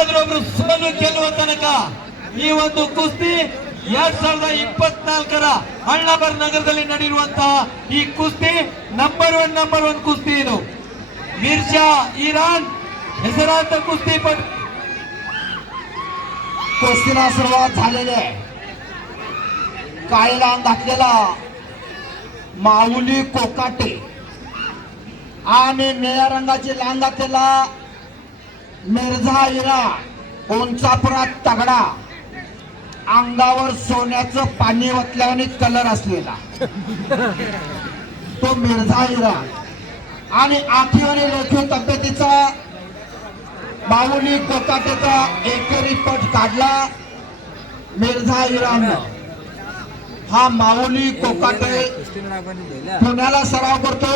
ಸೋಲು ಗೆಲ್ಲುವ ತನಕ ಈ ಒಂದು ಕುಸ್ತಿ 2024ರ ಅಣ್ಣಾವರ ನಗರದಲ್ಲಿ ನಡೆಯುವಂತಹ ಈ ಕುಸ್ತಿ ನಂಬರ್ ಒನ್ ಕುಸ್ತಿ ಇದು. ಮಿರ್ಜಾ इराण ಹೆಸರಾಂತ कुस्तीपटू कुस्तीला सुरुवात झालेली आहे. काळीला घातलेला माऊली कोकाटे आणि निळ्या रंगाची लांग घातलेला मिर्झा इराण उंचापुरात तगडा, अंगावर सोन्याचं पाणी वतल्याने कलर असलेला तो मिर्झा इराण आणि आठवणी लेखी तब्येतीचा माऊली कोकाटेचा एकेरी पट काढला मिर्झा इराण. हा माऊली कोकाटे पुण्याला सराव करतो.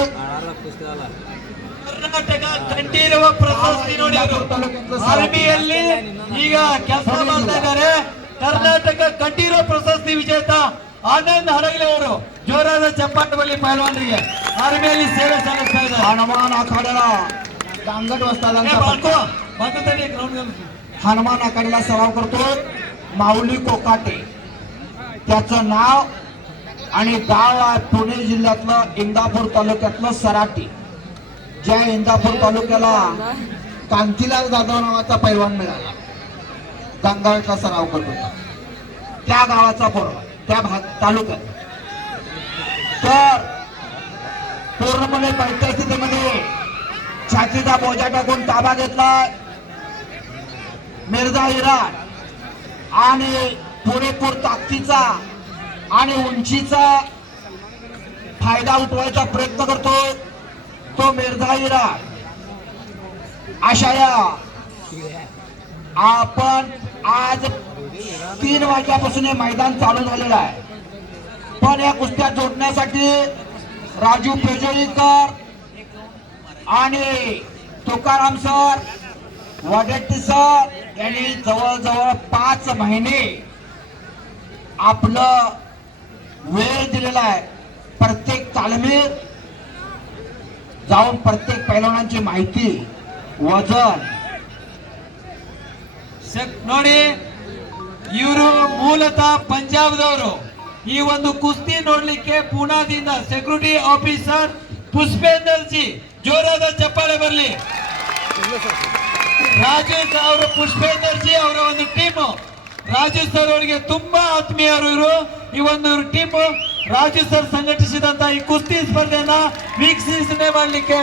ಕರ್ನಾಟಕ ಕಂಠೀರವ ಪ್ರಶಸ್ತಿ ನೋಡಿ ಆರ್ಮಿಯಲ್ಲಿ ಈಗ ಕೆಲಸ ಮಾಡ್ತಾ ಇದ್ದಾರೆ. ಕರ್ನಾಟಕ ಕಂಠೀರವ ಪ್ರಶಸ್ತಿ ವಿಜೇತ ಆನಂದ್ ಹಡಗಲಿ ಅವರು ಜೋರಾದ ಚಪ್ಪಾಳೆ ಬರಲಿ ಪಹಲ್ವಾನರಿಗೆ. ಆರ್ಮಿಯಲ್ಲಿ ಸೇವೆ ಸಲ್ಲಿಸ್ತಾ ಇದ್ದಾರೆ. हनुमान आखाड्याला दांगट वस्ताला हनुमान आखाड्याला सराव करतो माऊली कोकाटे. त्याचं नाव आणि गाव आहे पुणे जिल्ह्यातलं इंदापूर तालुक्यातलं सराटी. ज्या इंदापूर तालुक्याला कांतीलाल जाधव नावाचा पैलवान मिळाला, गंगावेटला सराव करत होता, त्या गावाचा पोरगा त्या तालुक्यात. तर पूर्णपणे परिस्थितीमध्ये छातीचा बोजा टाकून ताबा घेतला मिर्झा इराण आणि पुरेपूर ताकदीचा आणि उंचीचा फायदा उठवायचा प्रयत्न करतो तो मिर्झा इराण. अशा या आपण आज 3 वाजल्यापासून हे मैदान चालू झालेलं आहे. पण या कुस्त्या जोडण्यासाठी राजू पेजोळीकर आणि तुकाराम सर, वडेट्टी सर यांनी जवळजवळ 5 महिने आपलं वेळ दिलेला आहे. प्रत्येक तालमीत जाऊन प्रत्येक पैलवानांची माहिती, वजन ನೋಡಿ. ಇವರು ಮೂಲತಃ ಪಂಜಾಬ್ದವರು. ಈ ಒಂದು ಕುಸ್ತಿ ನೋಡ್ಲಿಕ್ಕೆ ಪೂನಾದಿಂದ ಸೆಕ್ಯೂರಿಟಿ ಆಫೀಸರ್ ಪುಷ್ಪೇಂದರ್ ಜಿ, ಜೋರಾದ ಚಪ್ಪಾಳೆ ಬರಲಿ. ರಾಜು ಅವರು ಪುಷ್ಪೇಂದರ್ ಜಿ ಅವರ ಒಂದು ಟೀಮು, ರಾಜು ಸರ್ ಅವರಿಗೆ ತುಂಬಾ ಆತ್ಮೀಯರು ಇವರು. ಈ ಒಂದು ಟೀಮು ರಾಜು ಸರ್ ಸಂಘಟಿಸಿದಂತ ಈ ಕುಸ್ತಿ ಸ್ಪರ್ಧೆಯನ್ನ ವೀಕ್ಷಣೆ ಮಾಡಲಿಕ್ಕೆ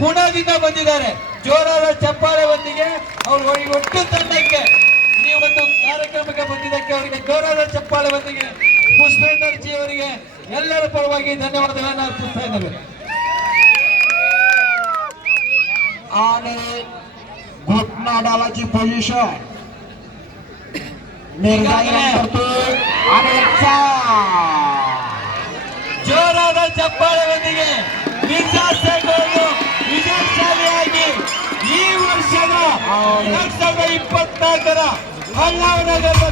ಪೂನಾದಿಂದ ಬಂದಿದ್ದಾರೆ. ಜೋರಾದ ಚಪ್ಪಾಳೆ ಒಂದಿಗೆ ಅವರು ಒಟ್ಟು ತಂಡಕ್ಕೆ ಈ ಒಂದು ಕಾರ್ಯಕ್ರಮಕ್ಕೆ ಬಂದಿದ್ದಕ್ಕೆ ಅವರಿಗೆ ಜೋರಾದ ಚಪ್ಪಾಳೆ ಒಂದಿಗೆ ಪುಷ್ಪೇಂದರ್ ಜಿ ಅವರಿಗೆ ಎಲ್ಲರ ಪರವಾಗಿ ಧನ್ಯವಾದಗಳನ್ನು ಅರ್ಪಿಸ್ತಾ ಇದ್ದೇವೆ. आणि घोटना डावाची पोझिशन मिर्झा इराण करतो आणि ಜೋರಾದ ಚಪ್ಪಾಳೆ ಒಂದಿಗೆ ಮಿರ್ಜಾ ಸೇಠ್ ಅವರು ವಿಜಯಶಾಲಿಯಾಗಿ ಈ ವರ್ಷದ 2024ರ ಅಣ್ಣಾವರ ನಗರದ